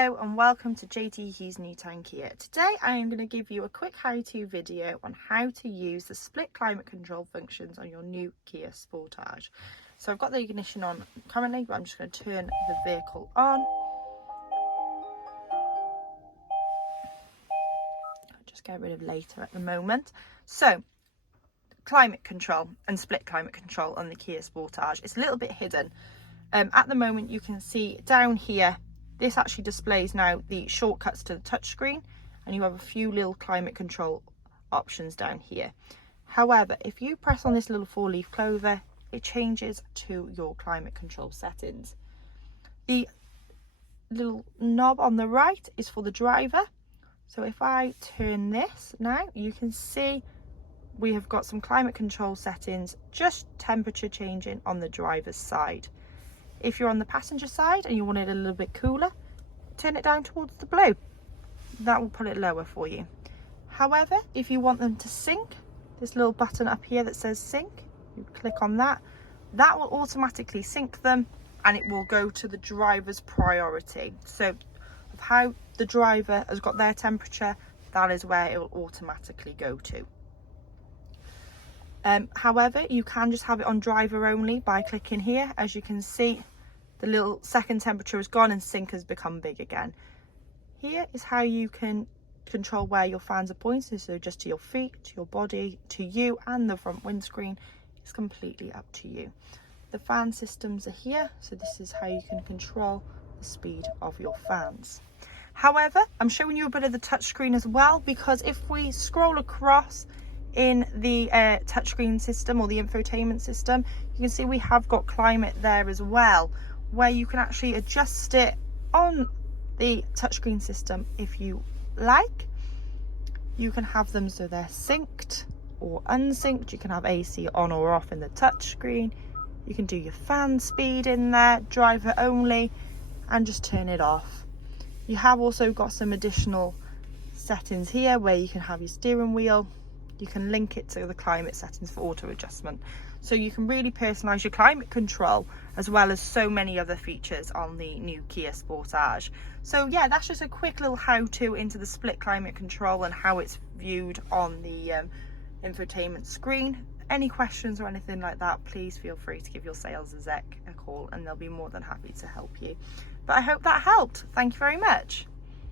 Hello and welcome to JT Hughes Newtown Kia. Today I am going to give you a quick how-to video on how to use the split climate control functions on your new Kia Sportage. So I've got the ignition on currently, but I'm just going to turn the vehicle on. I'll just get rid of later at the moment. So climate control and split climate control on the Kia Sportage. It's a little bit hidden. At the moment you can see down here, this actually displays now the shortcuts to the touchscreen, and you have a few little climate control options down here. However, if you press on this little 4-leaf clover, it changes to your climate control settings. The little knob on the right is for the driver. So if I turn this now, you can see we have got some climate control settings, just temperature changing on the driver's side. If you're on the passenger side and you want it a little bit cooler, turn it down towards the blue. That will put it lower for you. However, if you want them to sync, this little button up here that says sync, you click on that, that will automatically sync them and it will go to the driver's priority. So of how the driver has got their temperature, that is where it will automatically go to. However, you can just have it on driver only by clicking here. As you can see, the little second temperature is gone and sync has become big again. Here is how you can control where your fans are pointing, so just to your feet, to your body, to you and the front windscreen. It's completely up to you. The fan systems are here, so this is how you can control the speed of your fans. However, I'm showing you a bit of the touchscreen as well, because if we scroll across in the touchscreen system or the infotainment system, you can see we have got climate there as well, where you can actually adjust it on the touchscreen system if you like. You can have them so they're synced or unsynced. You can have AC on or off in the touchscreen. You can do your fan speed in there, driver only, and just turn it off. You have also got some additional settings here where you can have your steering wheel. You can link it to the climate settings for auto adjustment. So you can really personalize your climate control, as well as so many other features on the new Kia Sportage. So yeah, that's just a quick little how-to into the split climate control and how it's viewed on the infotainment screen. Any questions or anything like that, please feel free to give your sales exec a call and they'll be more than happy to help you. But I hope that helped. Thank you very much.